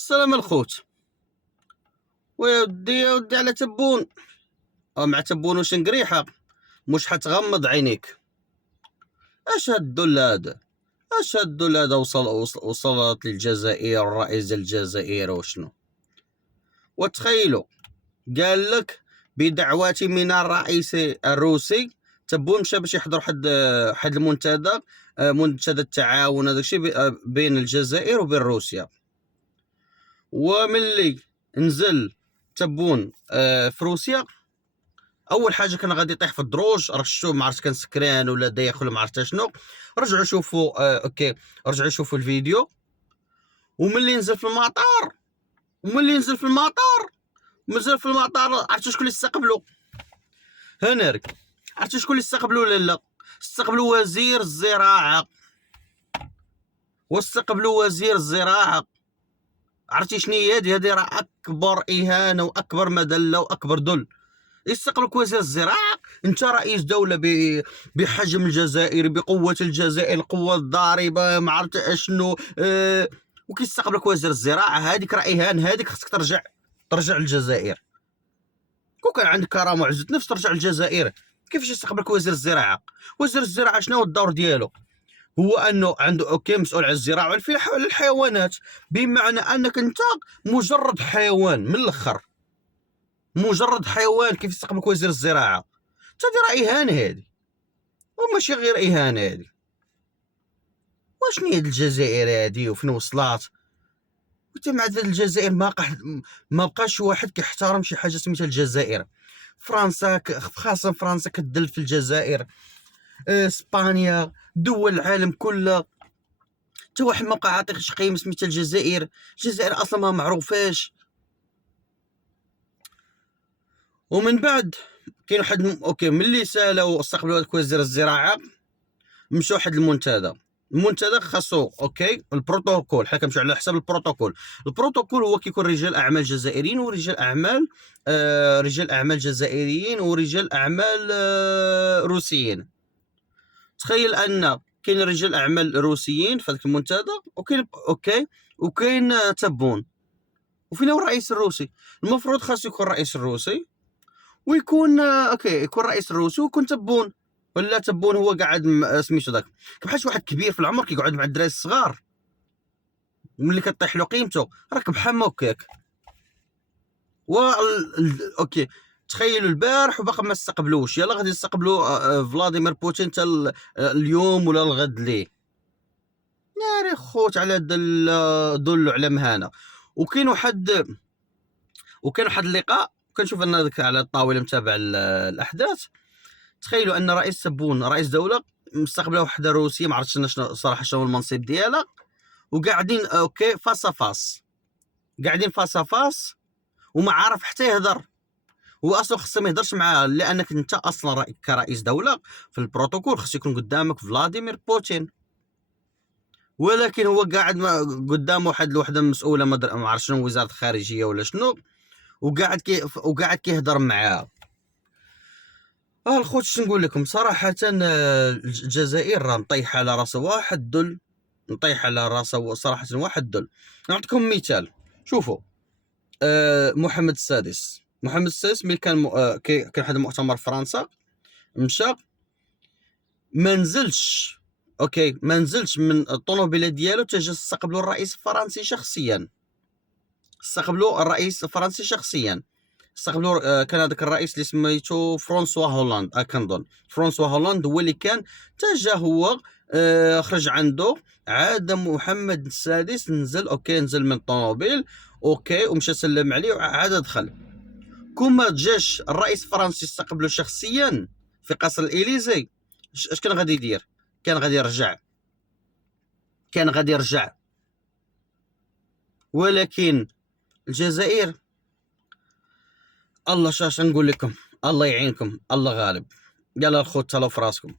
السلام الخوت. ويا ودي على تبون او مع تبون وشنقريحه مش حتغمض عينيك. اش هالدل هذا؟ اش هالدل هذا وصلت للجزائر رئيس الجزائر وشنو؟ وتخيلوا قال لك بدعوة من الرئيس الروسي تبون مشى باش يحضر حد المنتدى، منتدى التعاون هذاك الشيء بين الجزائر وبين روسيا. وملي نزل تبون في روسيا اول حاجه كان غادي يطيح في الدروج، رشوه ما عرفت كان سكران ولا دايخ ولا ما عرفت شنو. رجعوا شوفوا اوكي رجعوا شوفوا الفيديو. وملي نزل في المطار عرفتوا شكون اللي استقبلوا؟ هنرك. عرفتوا شكون اللي استقبلوا؟ لا استقبلوا وزير الزراعه. عرفتي شنو هي هذه؟ راه اكبر اهانه واكبر مذله واكبر ذل. يستقبلك وزير الزراعه، انت رئيس دوله بحجم الجزائر، بقوه الجزائر، القوه الضاربه، ما عرفت اشنو، وكيستقبلك وزير الزراعه. هذيك راه اهانه، هذيك خصك ترجع للجزائر. كون كان عندك كرامه وعزه نفس ترجع للجزائر. كيفاش يستقبلك وزير الزراعه؟ وزير الزراعه شنو هو الدور ديالو؟ هو انه عنده اوكي مسؤول على الزراعه والحيوانات، بمعنى انك انت مجرد حيوان من الاخر، مجرد حيوان. كيف يستقبلك وزير الزراعه؟ هذه راه اهانه هذه، وماشي غير اهانه هذه. واشنو هاد الجزائر هذه وفين وصلات؟ وانت مع الجزائر ما بقاش واحد كيحترم شي حاجه سميتها الجزائر. فرنسا خاصه فرنسا كدل في الجزائر، اسبانيا، دول العالم كله، حتى واحد ما بقى عاطيش قيمه سميتها الجزائر. الجزائر اصلا ما معروفاش. ومن بعد كاين واحد اوكي ملي سالوا استقبلوا هذاك وزير الزراعه، مشاو واحد المنتدى خاصو اوكي البروتوكول. حنا كنمشيو على حسب البروتوكول هو كيكون رجال اعمال جزائريين ورجال اعمال رجال اعمال جزائريين ورجال اعمال روسيين. تخيل ان كاين رجال اعمال روسيين في هذاك المنتدى، وكاين تبون. وفين هو الرئيس الروسي؟ المفروض خاصو يكون الرئيس الروسي ويكون يكون الرئيس الروسي ويكون تبون. ولا تبون هو قاعد سميتو داك بحال شي واحد كبير في العمر كيقعد مع الدراري الصغار، ملي كطيح له قيمته راك بحال ما هكاك. اوكي تخيلوا البارح وباقي ما استقبلوش، يلا غادي يستقبلوا فلاديمير بوتين حتى اليوم ولا الغد ليه. ناري خوت على دلوا على مهانه. وكاين واحد اللقاء كنشوف انا داك على الطاوله متابع الاحداث. تخيلوا ان رئيس تبون رئيس دوله مستقبله وحده روسيه، ما عرفتش شنو صراحه شنو المنصب ديالها، وقاعدين اوكي فاس وما عارف حتى يهضر. هو اصلا خصو ما يهضرش معاه، لانك انت اصلا كرئيس دوله في البروتوكول خص يكون قدامك فلاديمير بوتين، ولكن هو قاعد قدامه وحده مسؤوله ما عرفت شنو، وزاره الخارجيه ولا شنو، وقاعد كيهضر معاه. الخوت شنو نقول لكم صراحه، الجزائر راه مطيحه على راسها واحد دل، صراحه واحد دل. نعطيكم مثال. شوفوا محمد السادس ملي كان واحد المؤتمر في فرنسا، مشى ما نزلش من الطوموبيله ديالو تجا استقبلوا الرئيس الفرنسي شخصيا. استقبلوا كان هذاك الرئيس اللي سميتو فرانسوا هولاند، كنظن فرانسوا هولاند هو اللي كان تجا. هو خرج عنده، عاد محمد السادس نزل من الطوموبيل ومشى سلم عليه وعاد دخل. كون جاش الرئيس الفرنسي استقبله شخصيا في قصر الإليزي، اش كان غادي يدير؟ كان غادي يرجع. ولكن الجزائر الله شاش نقول لكم، الله يعينكم، الله غالب. يلا الخوت تهلاو في راسكم.